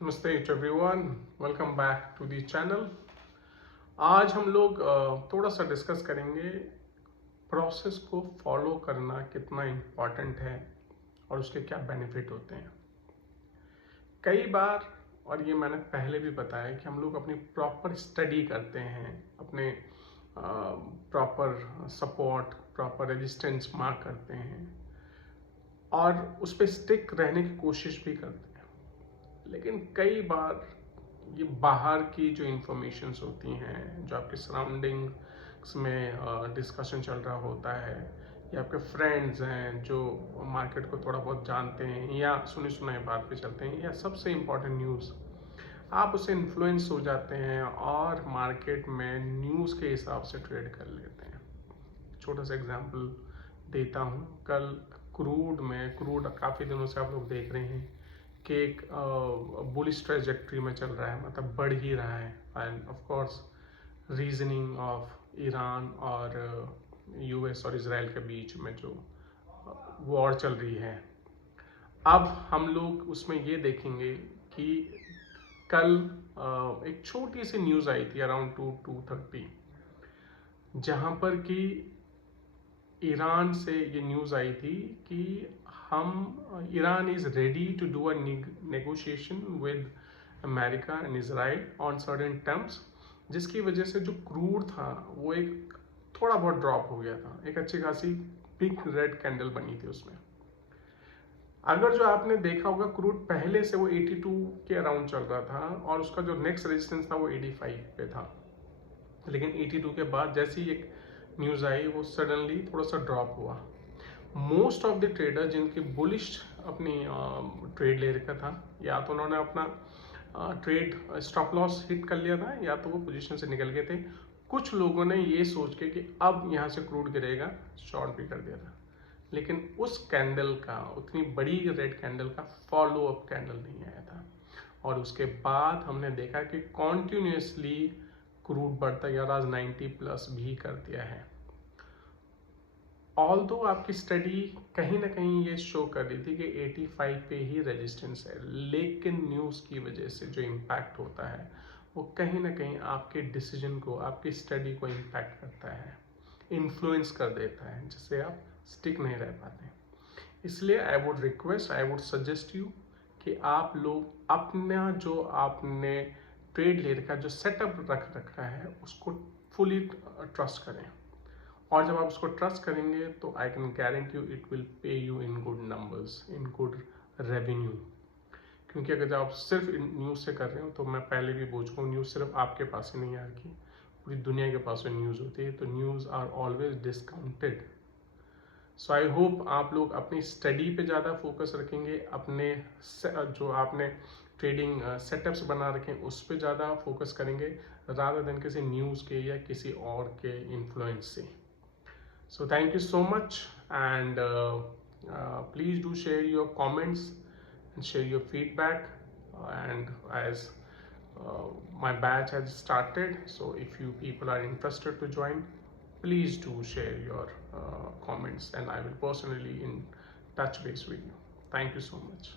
नमस्ते everyone, welcome back to the channel. आज हम लोग थोड़ा सा डिस्कस करेंगे प्रोसेस को फॉलो करना कितना इम्पॉर्टेंट है और उसके क्या बेनिफिट होते हैं। कई बार, और ये मैंने पहले भी बताया, कि हम लोग अपनी प्रॉपर स्टडी करते हैं, अपने proper support, proper resistance mark करते हैं और उस पर स्टिक रहने की कोशिश भी करते हैं। लेकिन कई बार ये बाहर की जो इंफॉर्मेशंस होती हैं, जो आपके सराउंडिंग्स में डिस्कशन चल रहा होता है, या आपके फ्रेंड्स हैं जो मार्केट को थोड़ा बहुत जानते हैं या सुनी सुनाई बात पे चलते हैं, या सबसे इम्पोर्टेंट न्यूज़, आप उससे इन्फ्लुएंस हो जाते हैं और मार्केट में न्यूज़ के हिसाब से ट्रेड कर लेते हैं। छोटा सा एग्जांपल देता हूँ। कल क्रूड काफ़ी दिनों से आप लोग देख रहे हैं कि एक बुलिश ट्रेजेक्ट्री में चल रहा है, मतलब बढ़ ही रहा है। End of course reasoning of Iran और यूएस और इसराइल के बीच में जो वॉर चल रही है, अब हम लोग उसमें ये देखेंगे कि कल एक छोटी सी न्यूज़ आई थी अराउंड 2:30, जहाँ पर कि ईरान से ये न्यूज़ आई थी कि Iran is ready to do a negotiation with America and Israel on certain terms, जिसकी वजह से जो क्रूड था वो एक थोड़ा बहुत ड्रॉप हो गया था। एक अच्छी खासी बिग रेड कैंडल बनी थी उसमें। अगर जो आपने देखा होगा, क्रूड पहले से वो 82 के अराउंड चल रहा था और उसका जो नेक्स्ट रेजिस्टेंस था वो 85 पे था। लेकिन 82 के बाद जैसी एक न्यूज़ आई, वो सडनली थोड़ा सा ड्रॉप हुआ। मोस्ट ऑफ द ट्रेडर जिनके बुलिश अपनी ट्रेड ले रखा था, या तो उन्होंने अपना ट्रेड स्टॉप लॉस हिट कर लिया था, या तो वो पोजीशन से निकल गए थे। कुछ लोगों ने ये सोच के कि अब यहाँ से क्रूड गिरेगा, शॉर्ट भी कर दिया था। लेकिन उस कैंडल का, उतनी बड़ी रेड कैंडल का फॉलो अप कैंडल नहीं आया था, और उसके बाद हमने देखा कि कॉन्टिन्यूसली क्रूड बढ़ता गया और आज 90 प्लस भी कर दिया है। ऑल्दो आपकी स्टडी कहीं ना कहीं ये शो कर रही थी कि 85 पे ही रेजिस्टेंस है, लेकिन न्यूज़ की वजह से जो इम्पैक्ट होता है वो कहीं ना कहीं आपके डिसीजन को, आपकी स्टडी को इम्पैक्ट करता है, इन्फ्लुएंस कर देता है, जिससे आप स्टिक नहीं रह पाते। इसलिए I would request, I would suggest you कि आप लोग अपना जो आपने ट्रेड ले रखा, जो सेटअप रख रखा है, उसको फुली ट्रस्ट करें। और जब आप उसको ट्रस्ट करेंगे तो I can guarantee you it will pay you in good numbers, in good revenue. क्योंकि अगर जब आप सिर्फ न्यूज़ से कर रहे हो, तो मैं पहले भी बोल चुका हूँ, न्यूज़ सिर्फ आपके पास ही नहीं आती, पूरी दुनिया के पास में न्यूज़ होती है, तो news are always discounted. So I hope आप लोग अपनी स्टडी पे ज़्यादा फोकस रखेंगे, अपने जो आपने ट्रेडिंग सेटअप्स बना रखे हैं उस पर ज़्यादा फोकस करेंगे, रादर देन किसी न्यूज़ के या किसी और के इन्फ्लुएंस से। So thank you so much, and please do share your comments and share your feedback. And as my batch has started, so if you people are interested to join, please do share your comments, and I will personally in touch base with you. Thank you so much.